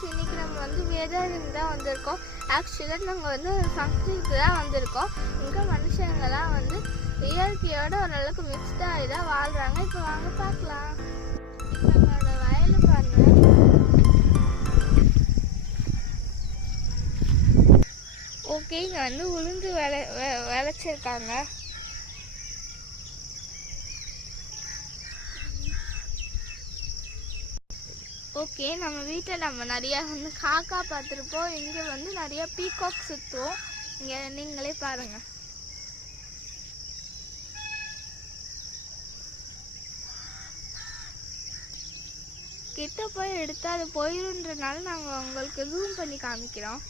Friends, இன்றைக்கி நம்ம வந்து வேதாரண்யம் தான் வந்திருக்கோம். ஆக்சுவலாக நாங்கள் வந்து ஒரு ஃபங்க்ஷனுக்கு தான் வந்திருக்கோம். இங்கே மனுஷங்கள்லாம் வந்து இயற்கையோட ஓரளவுக்கு மிக்ஸ்டாக ஆகி தான் வாழ்கிறாங்க. இப்போ வாங்க பார்க்கலாம். இப்போ நம்மளோட வயலை பாருங்கள். ஓகே, இங்கே வந்து உளுந்து விளைச்சிருக்காங்க. ஓகே, நம்ம வீட்டில் நம்ம நிறையா வந்து காக்கா பார்த்துருப்போம். இங்கே வந்து நிறையா பீகாக் சுற்றுவோம். இங்கே நீங்களே பாருங்கள். கிட்ட போய் எடுத்து அது போயிருன்றனால நாங்கள் உங்களுக்கு ஜூம் பண்ணி காமிக்கிறோம்.